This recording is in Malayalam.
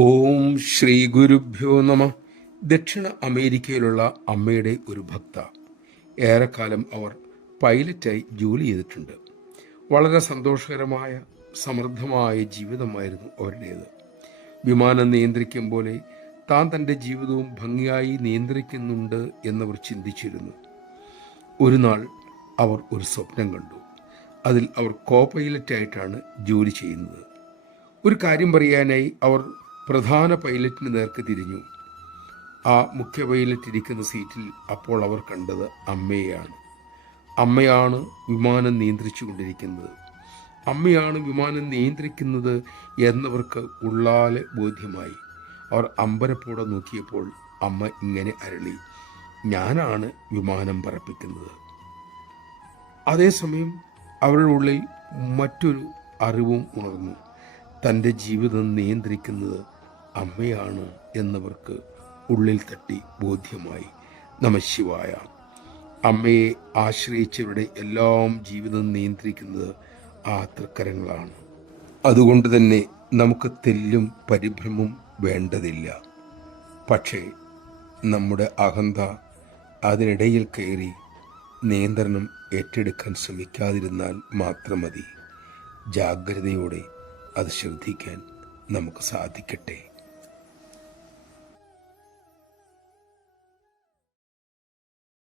ഓം ശ്രീ ഗുരുഭ്യോ നമ. ദക്ഷിണ അമേരിക്കയിലുള്ള അമ്മയുടെ ഒരു ഭക്ത. ഏറെക്കാലം അവർ പൈലറ്റായി ജോലി ചെയ്തിട്ടുണ്ട്. വളരെ സന്തോഷകരമായ സമൃദ്ധമായ ജീവിതമായിരുന്നു അവരുടേത്. വിമാനം നിയന്ത്രിക്കും പോലെ താൻ തൻ്റെ ജീവിതവും ഭംഗിയായി നിയന്ത്രിക്കുന്നുണ്ട് എന്നവർ ചിന്തിച്ചിരുന്നു. ഒരു നാൾ അവർ ഒരു സ്വപ്നം കണ്ടു. അതിൽ അവർ കോ പൈലറ്റായിട്ടാണ് ജോലി ചെയ്യുന്നത്. ഒരു കാര്യം പറയാനായി അവർ പ്രധാന പൈലറ്റിന് നേർക്ക് തിരിഞ്ഞു. ആ മുഖ്യ പൈലറ്റ് ഇരിക്കുന്ന സീറ്റിൽ അപ്പോൾ അവർ കണ്ടത് അമ്മയെയാണ്. അമ്മയാണ് വിമാനം നിയന്ത്രിച്ചു കൊണ്ടിരിക്കുന്നത്. അമ്മയാണ് വിമാനം നിയന്ത്രിക്കുന്നത് എന്നവർക്ക് ഉള്ളാലെ ബോധ്യമായി. അവർ അമ്പരപ്പോടെ നോക്കിയപ്പോൾ അമ്മ ഇങ്ങനെ അരളി, ഞാനാണ് വിമാനം പറപ്പിക്കുന്നത്. അതേസമയം അവരുടെ ഉള്ളിൽ മറ്റൊരു അറിവും ഉണർന്നു. തൻ്റെ ജീവിതം നിയന്ത്രിക്കുന്നത് അമ്മയാണ് എന്നവർക്ക് ഉള്ളിൽ തട്ടി ബോധ്യമായി. നമഃശിവായ. അമ്മയെ ആശ്രയിച്ചവരുടെ എല്ലാം ജീവിതം നിയന്ത്രിക്കുന്നത് ആ തൃക്കരങ്ങളാണ്. അതുകൊണ്ട് തന്നെ നമുക്ക് തെല്ലും പരിഭ്രമം വേണ്ടതില്ല. പക്ഷേ നമ്മുടെ അഹന്ത അതിനിടയിൽ കയറി നിയന്ത്രണം ഏറ്റെടുക്കാൻ ശ്രമിക്കാതിരുന്നാൽ മാത്രം മതി. ജാഗ്രതയോടെ അത് ശ്രദ്ധിക്കാൻ നമുക്ക് സാധിക്കട്ടെ.